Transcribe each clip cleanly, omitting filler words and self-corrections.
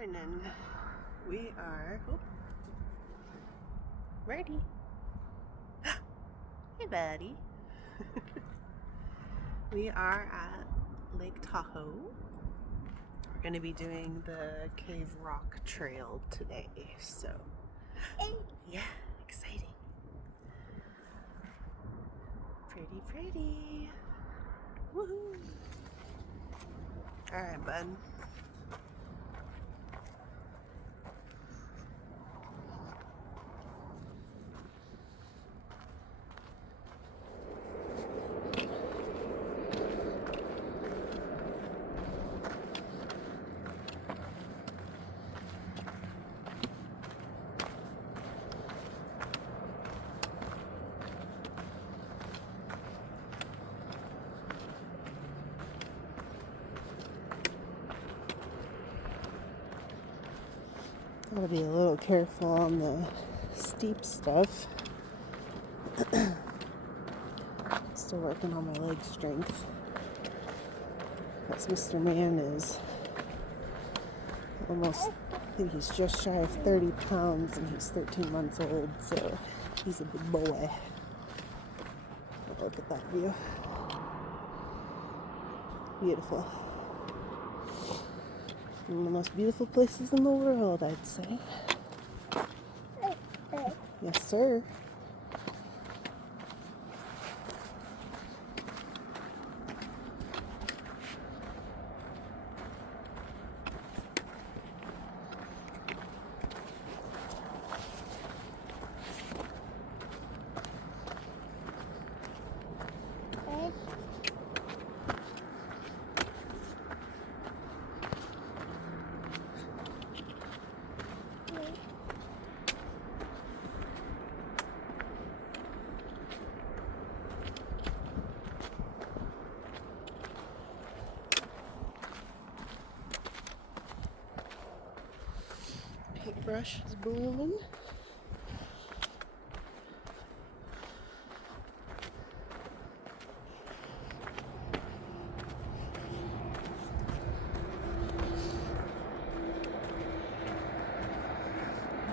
morning. We are ready. Hey, buddy. We are at Lake Tahoe. We're going to be doing the Cave Rock Trail today. So, yeah, exciting. Pretty. Woohoo! All right, bud. Gotta be a little careful on the steep stuff. Still working on my leg strength. Because Mr. Man is almost, I think he's just shy of 30 pounds and he's 13 months old, so he's a big boy. Look at that view. Beautiful. One of the most beautiful places in the world, I'd say. Yes, sir. Paintbrush is blooming.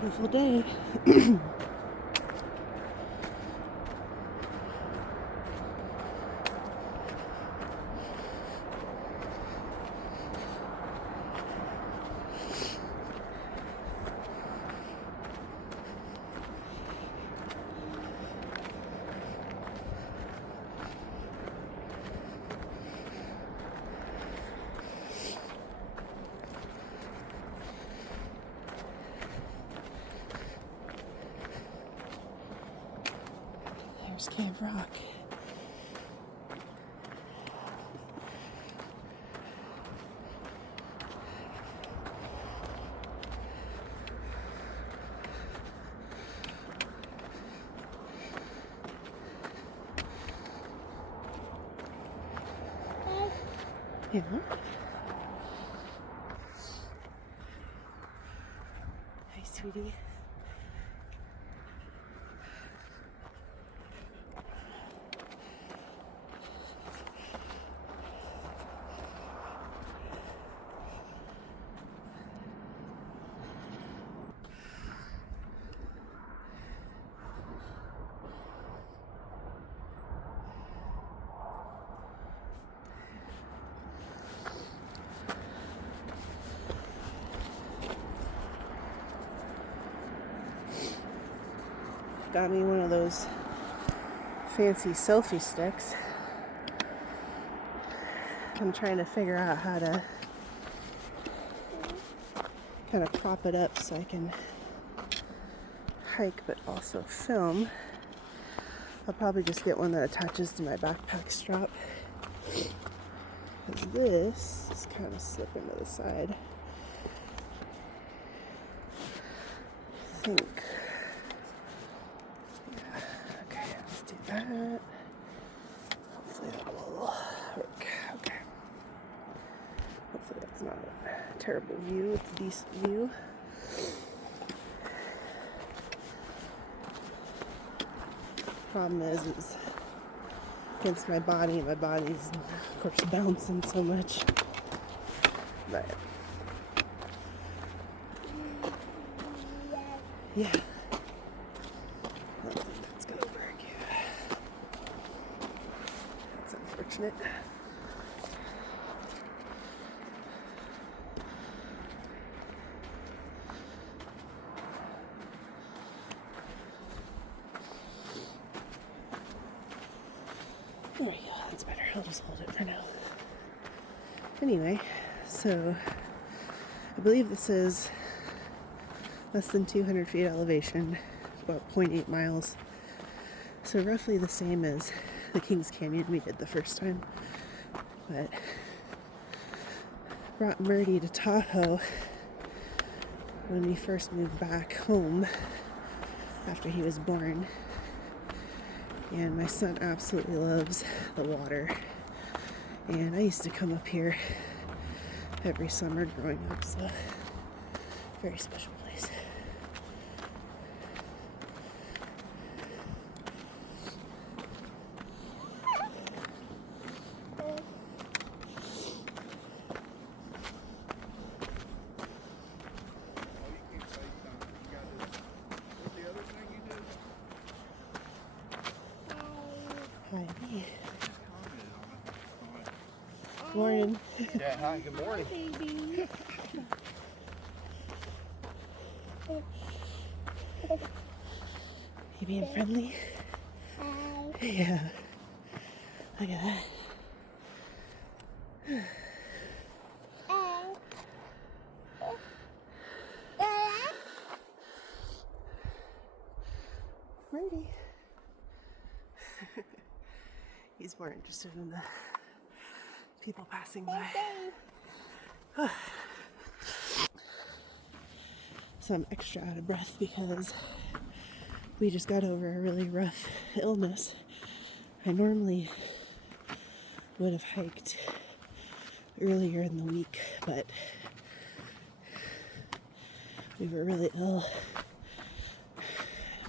Beautiful day. There's Cave Rock. Yeah. Hi, sweetie. Got me one of those fancy selfie sticks. I'm trying to figure out how to kind of prop it up so I can hike but also film. I'll probably just get one that attaches to my backpack strap. Because this is kind of slipping to the side. I think. That. Hopefully that will work. Okay. Hopefully that's not a terrible view. It's a decent view. Problem is against my body. My body's, of course, bouncing so much. But Yeah. I don't think that's gonna work. That's unfortunate. There we go, that's better. I'll just hold it for now. Anyway, so I believe this is less than 200 feet elevation, about 0.8 miles. So roughly the same as the Kings Canyon we did the first time. But brought Murdy to Tahoe when we first moved back home after he was born. And my son absolutely loves the water. And I used to come up here every summer growing up, so very special place. Hi. Good morning. Yeah, hi, good morning. Hi, baby. You being friendly? Yeah. Look at that. Murdy. He's more interested in the people passing by. So I'm extra out of breath because we just got over a really rough illness. I normally would have hiked earlier in the week, but we were really ill.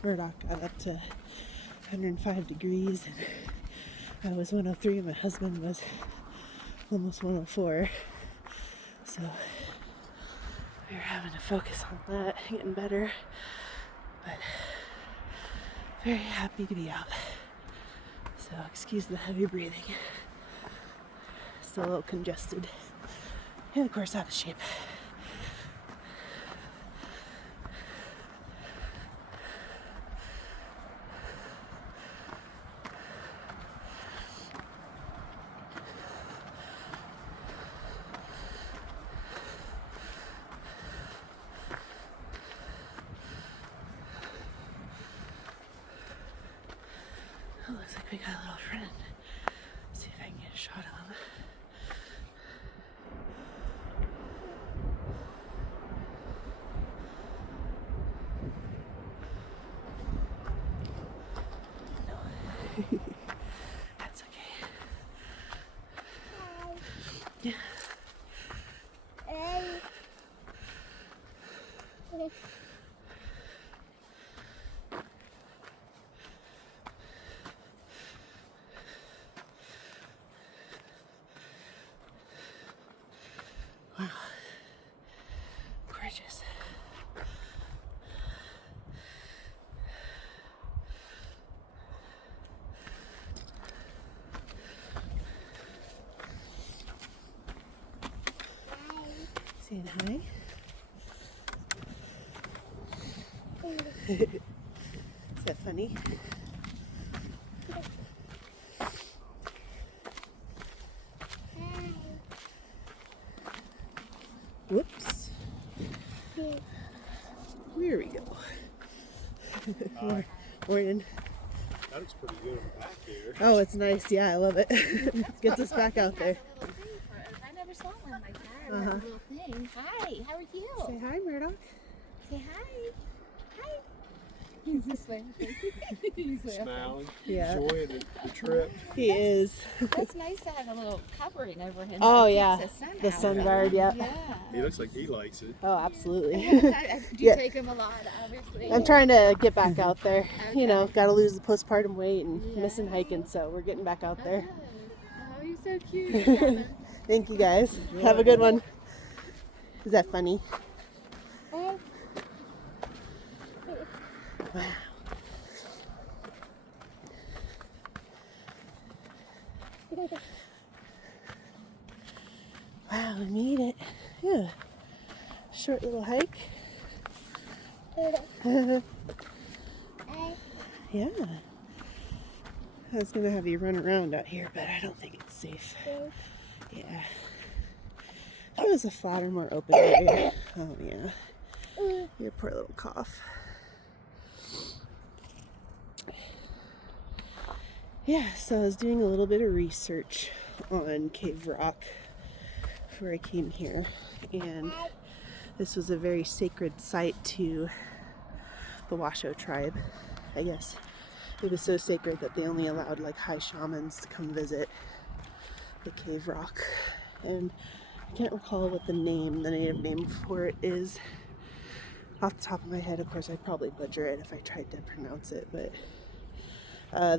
Murdoch got up to 105 degrees and I was 103 and my husband was almost 104. So we were having to focus on that, getting better, but very happy to be out. So excuse the heavy breathing. Still a little congested and of course out of shape. Oh, looks like we got a little friend. Let's see if I can get a shot of him. No. That's okay. Yeah. Wow. Gorgeous. Saying hi. Is that funny? Whoops. There we go. Morning. That looks pretty good on the back there. Oh, it's nice. Yeah, I love it. Gets us back out there. I never saw one like that. It was a little thing. Hi, how are you? Say hi, Murdoch. Say hi. Hi. He's this way. He's there. Smiling, Yeah. enjoying the trip. He is. That's nice to have a little covering over him. Oh, that yeah. keeps sun The out. sun guard, yeah. Yeah. He looks like he likes it. Oh, absolutely. Do you Yeah. take him a lot, obviously? I'm trying to get back out there. Okay. You know, got to lose the postpartum weight and missing hiking, so we're getting back out there. Oh, you're so cute. Thank you guys. Have a good one. Is that funny? Wow. Wow, we made it. Yeah. Short little hike. Yeah. I was gonna have you run around out here, but I don't think it's safe. Yeah. That was a flatter, more open area. Oh yeah. Your poor little cough. Yeah, so I was doing a little bit of research on Cave Rock before I came here, and this was a very sacred site to the Washoe tribe. I guess it was so sacred that they only allowed like high shamans to come visit the Cave Rock. And I can't recall what the native name for it is off the top of my head. Of course, I'd probably butcher it if I tried to pronounce it, but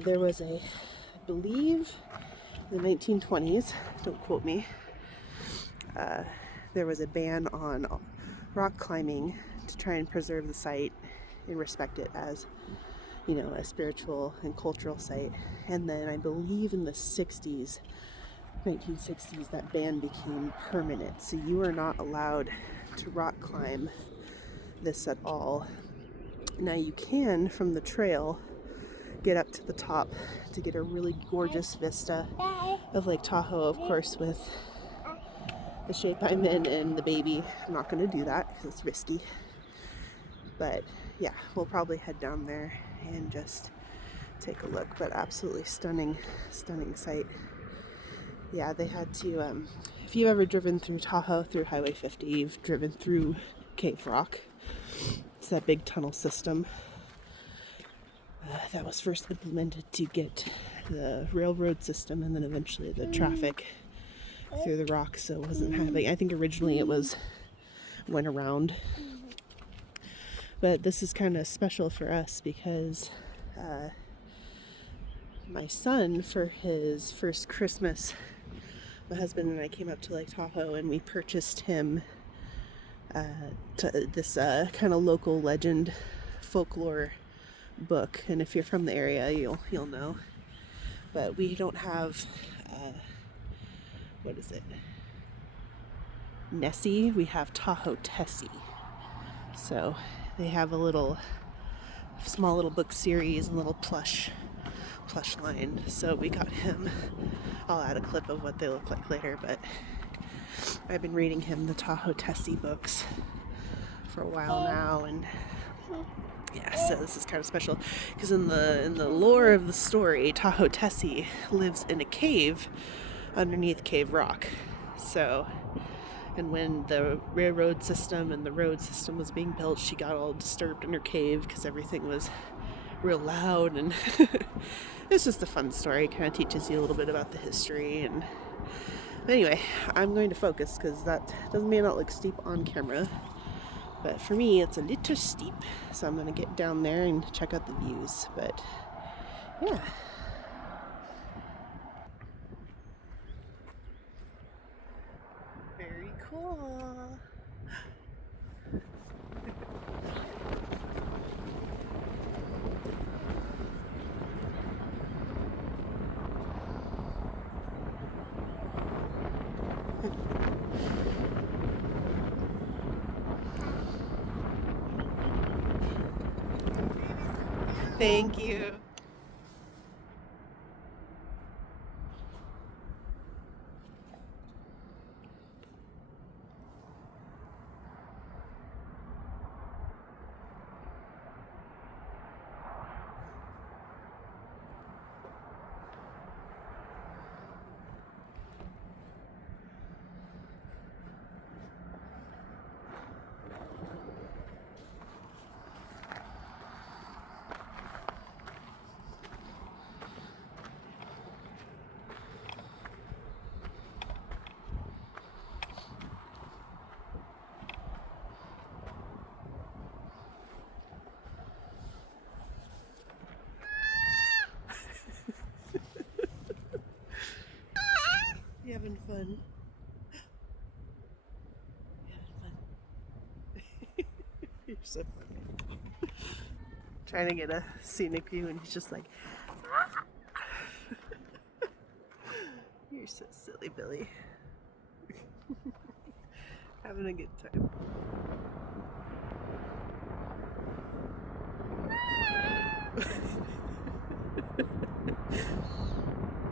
there was I believe, in the 1920s, don't quote me, there was a ban on rock climbing to try and preserve the site and respect it as, you know, a spiritual and cultural site. And then I believe in the 60s, 1960s, that ban became permanent. So you are not allowed to rock climb this at all. Now you can, from the trail, get up to the top to get a really gorgeous vista of Lake Tahoe, of course, with the shape I'm in and the baby. I'm not going to do that because it's risky. But yeah, we'll probably head down there and just take a look. But absolutely stunning, stunning sight. Yeah, they had to, if you've ever driven through Tahoe, through Highway 50, you've driven through Cave Rock. It's that big tunnel system that was first implemented to get the railroad system and then eventually the traffic through the rock, so it wasn't having, I think originally it went around. But this is kind of special for us because my son, for his first Christmas, my husband and I came up to Lake Tahoe and we purchased him this kind of local legend folklore book. And if you're from the area, you'll know. But we don't have what is it? Nessie. We have Tahoe Tessie. So they have a small little book series and little plush line. So we got him. I'll add a clip of what they look like later, but I've been reading him the Tahoe Tessie books for a while now, and yeah, so this is kind of special because in the lore of the story, Tahoe Tessie lives in a cave underneath Cave Rock. So, and when the railroad system and the road system was being built, she got all disturbed in her cave because everything was real loud, and it's just a fun story. It kind of teaches you a little bit about the history. And anyway, I'm going to focus because that may not look steep on camera, but for me it's a little steep, so I'm going to get down there and check out the views. But yeah, very cool. Thank you. You having fun? You having fun? You're so funny. trying to get a scenic view, and he's just like, you're so silly, Billy. Having a good time.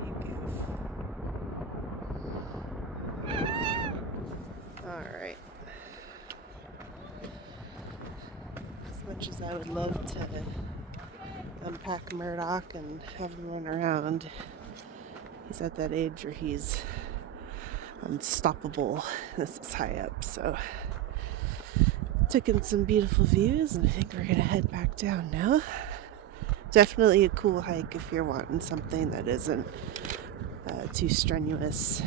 You goof. Alright. As much as I would love to unpack Murdoch and have him run around, he's at that age where he's unstoppable. This is high up, so took in some beautiful views, and I think we're gonna head back down now. Definitely a cool hike if you're wanting something that isn't too strenuous.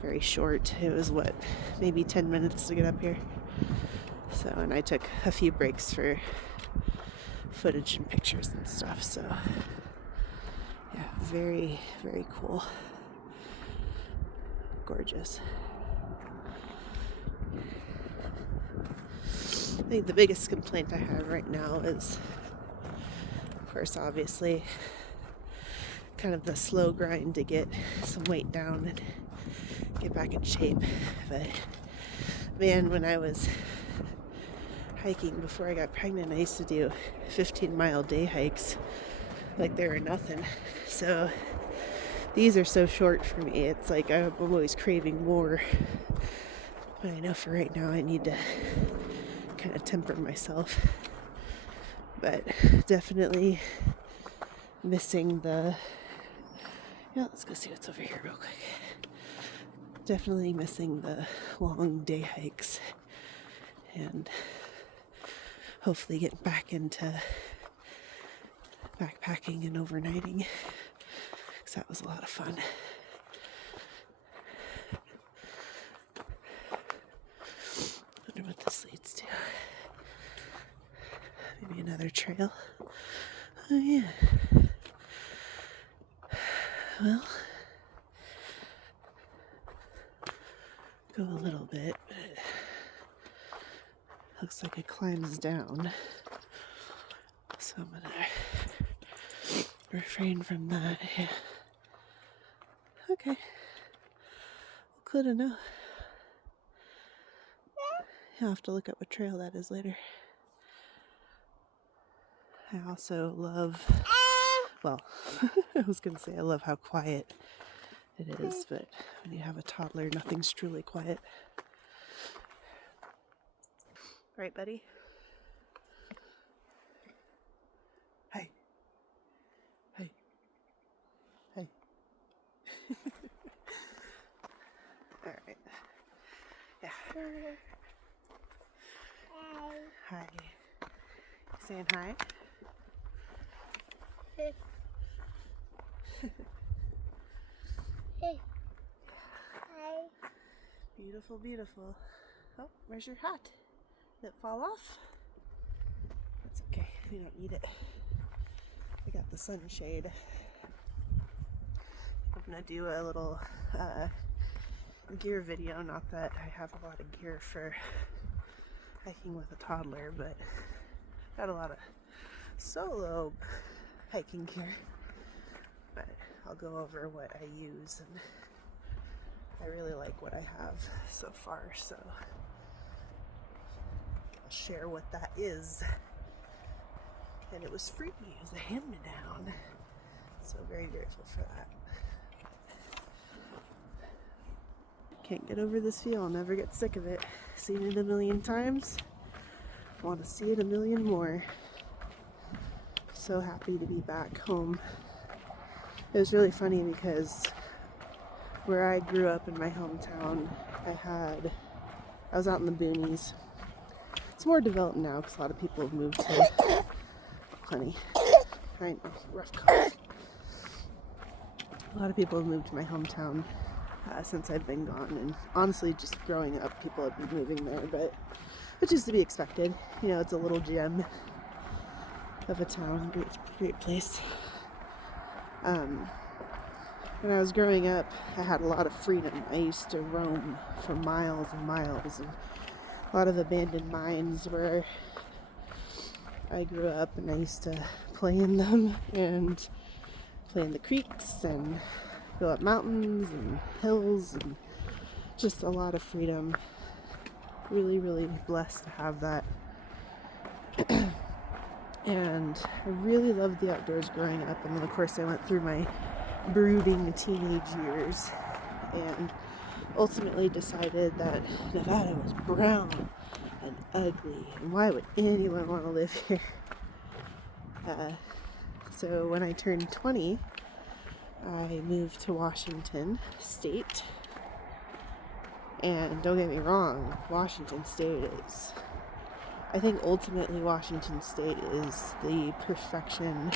Very short. It was what, maybe 10 minutes to get up here. So, and I took a few breaks for footage and pictures and stuff. So, yeah, very, very cool. Gorgeous. I think the biggest complaint I have right now is, of course, obviously, kind of the slow grind to get some weight down and get back in shape. But man, when I was hiking before I got pregnant, I used to do 15-mile day hikes like they were nothing. So these are so short for me. It's like I'm always craving more. But I know for right now I need to kind of temper myself. But definitely missing the... Yeah, let's go see what's over here real quick. Definitely missing the long day hikes. And hopefully getting back into backpacking and overnighting. Because that was a lot of fun. Wonder what this leads to. Maybe another trail. Oh yeah. Well, go a little bit, but it looks like it climbs down. So I'm gonna refrain from that. Yeah. Okay. Good enough. I'll have to look up what trail that is later. I also love, well, I was going to say I love how quiet it is, but when you have a toddler, nothing's truly quiet. Right, buddy? Hey. Hey. Hey. All right. Yeah. Hi. You saying hi? Hey. Hi. Beautiful, beautiful. Oh, where's your hat? Did it fall off? That's okay. We don't need it. I got the sunshade. I'm gonna do a little gear video. Not that I have a lot of gear for hiking with a toddler, but got a lot of solo hiking gear. But I'll go over what I use, and I really like what I have so far, so I'll share what that is. And it was free. It was a hand-me-down, so very grateful for that. Can't get over this feel. I'll never get sick of it. Seen it a million times. I want to see it a million more. So happy to be back home. It was really funny because where I grew up in my hometown, I was out in the boonies. It's more developed now because a lot of people have moved to honey. I know, rough cough. A lot of people have moved to my hometown since I've been gone, and honestly, just growing up, people have been moving there, but which is to be expected. You know, it's a little gem of a town, great place. When I was growing up, I had a lot of freedom. I used to roam for miles and miles, and a lot of abandoned mines where I grew up and I used to play in them and play in the creeks and go up mountains and hills and just a lot of freedom. Really, really blessed to have that. And I really loved the outdoors growing up, and then of course I went through my brooding teenage years and ultimately decided that Nevada was brown and ugly, and why would anyone want to live here? So when I turned 20, I moved to Washington State, and don't get me wrong, Washington State is, I think ultimately Washington State is the perfection.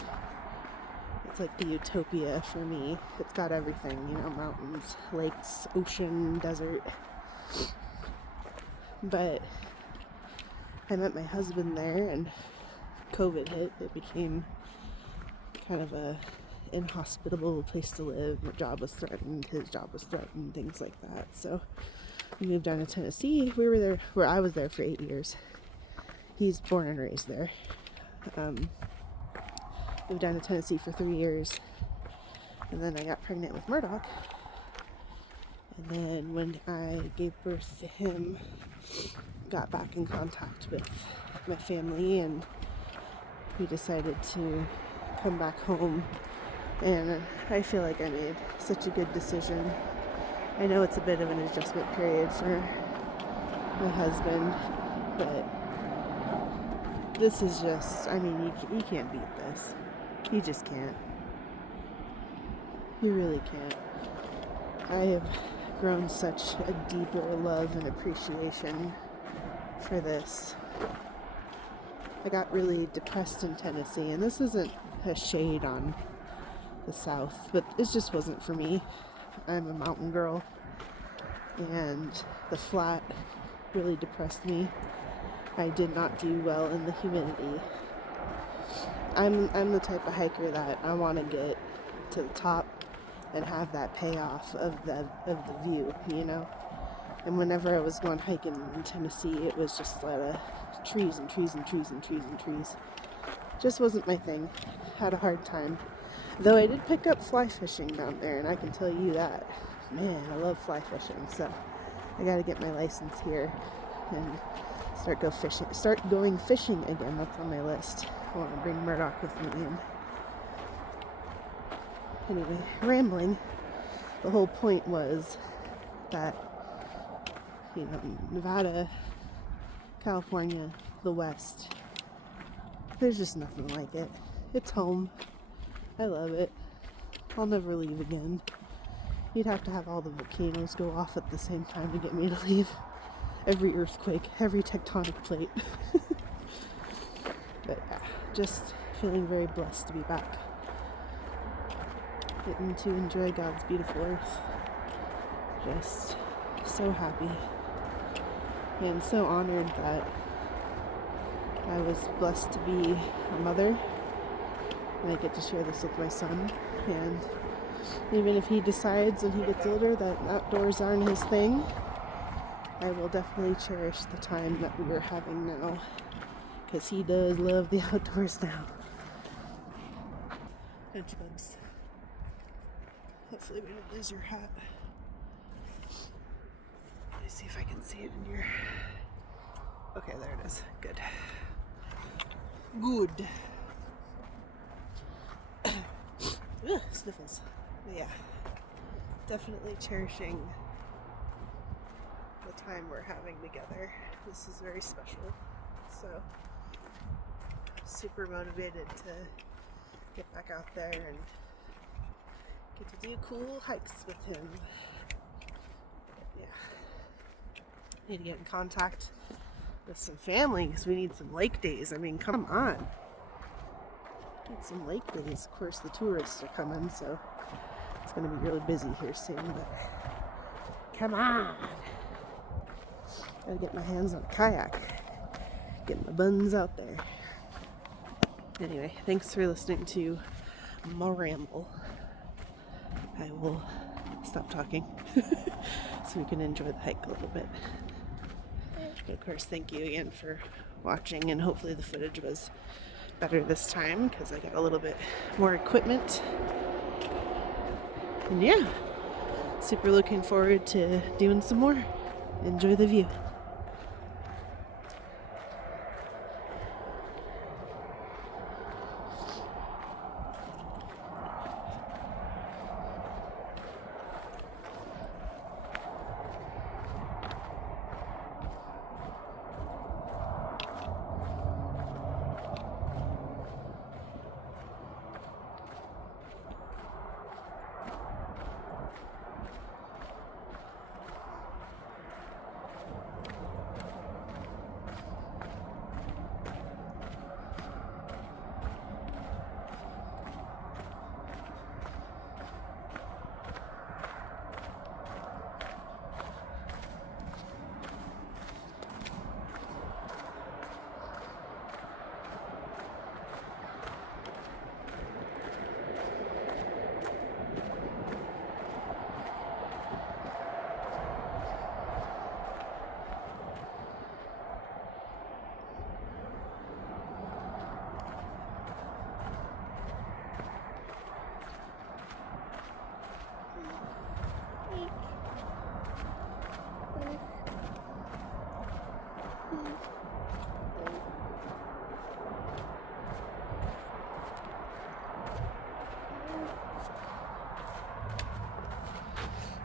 It's like the utopia for me. It's got everything, you know, mountains, lakes, ocean, desert. But I met my husband there and COVID hit. It became kind of a inhospitable place to live. My job was threatened, his job was threatened, things like that. So we moved down to Tennessee. We were there, where I was there for 8 years. He's born and raised there. Moved down to Tennessee for 3 years, and then I got pregnant with Murdoch. And then when I gave birth to him, got back in contact with my family, and we decided to come back home. And I feel like I made such a good decision. I know it's a bit of an adjustment period for my husband, but this is just, I mean, you can't beat this. You just can't. You really can't. I have grown such a deeper love and appreciation for this. I got really depressed in Tennessee, and this isn't a shade on the South, but it just wasn't for me. I'm a mountain girl, and the flat really depressed me. I did not do well in the humidity. I'm the type of hiker that I want to get to the top and have that payoff of the view, you know. And whenever I was going hiking in Tennessee, it was just a lot of trees and trees and trees and trees and trees. Just wasn't my thing. Had a hard time. Though I did pick up fly fishing down there, and I can tell you that, man, I love fly fishing. So I got to get my license here and start going fishing again. That's on my list. I want to bring Murdoch with me. And anyway, rambling. The whole point was that, you know, Nevada, California, the West, there's just nothing like it. It's home. I love it. I'll never leave again. You'd have to have all the volcanoes go off at the same time to get me to leave. Every earthquake, every tectonic plate. But yeah, just feeling very blessed to be back. Getting to enjoy God's beautiful earth. Just so happy. And so honored that I was blessed to be a mother. And I get to share this with my son. And even if he decides when he gets older that outdoors aren't his thing, I will definitely cherish the time that we are having now, because he does love the outdoors now. BatchBugs. Hopefully we don't lose your hat. Let me see if I can see it in here. Okay, there it is. Good. Good. Ugh, sniffles. But yeah, definitely cherishing the time we're having together. This is very special. So, super motivated to get back out there and get to do cool hikes with him. Yeah. Need to get in contact with some family because we need some lake days. I mean, come on. Need some lake days. Of course, the tourists are coming, so it's going to be really busy here soon, but come on. Gotta get my hands on a kayak. Get my buns out there. Anyway, thanks for listening to my ramble. I will stop talking so we can enjoy the hike a little bit. But of course, thank you again for watching, and hopefully the footage was better this time because I got a little bit more equipment. And yeah, super looking forward to doing some more. Enjoy the view.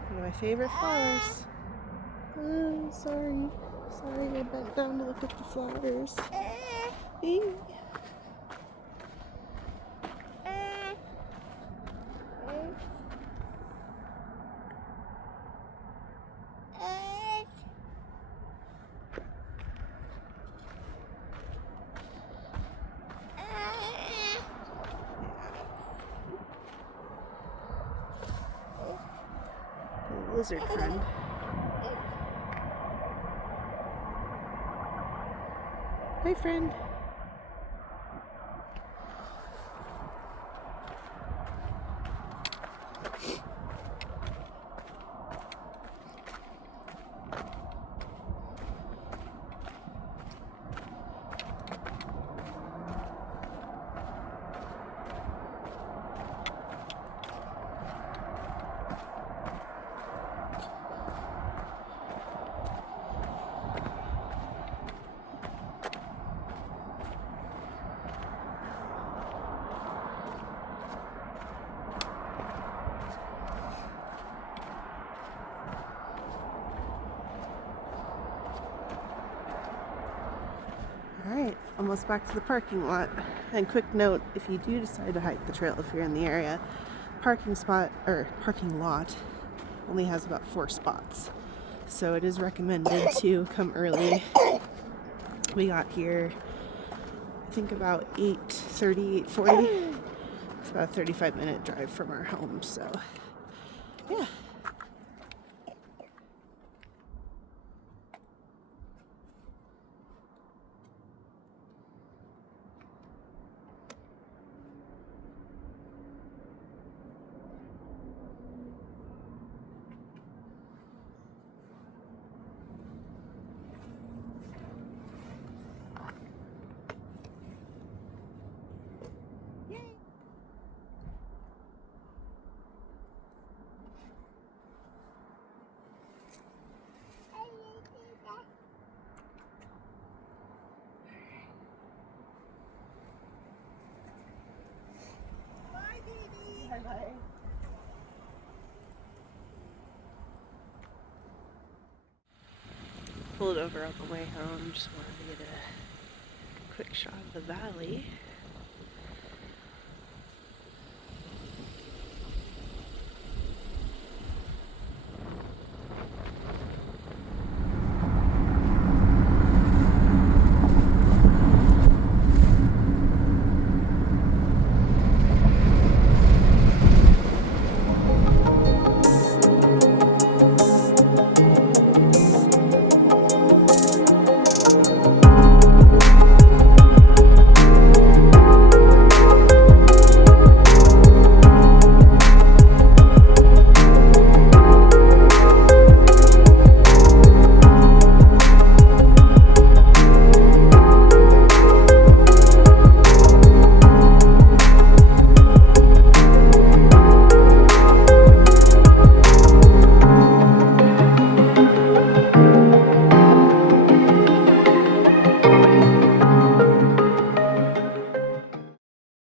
One of my favorite flowers. Oh, sorry. Sorry, I bent down to look at the flowers. Eee. Lizard friend. Hi, friend. Alright, almost back to the parking lot. And quick note, if you do decide to hike the trail if you're in the area, parking lot only has about 4 spots. So it is recommended to come early. We got here, I think about 8:30, 8:40. It's about a 35-minute drive from our home, so yeah. Bye-bye. Pulled over on the way home, just wanted to get a quick shot of the valley.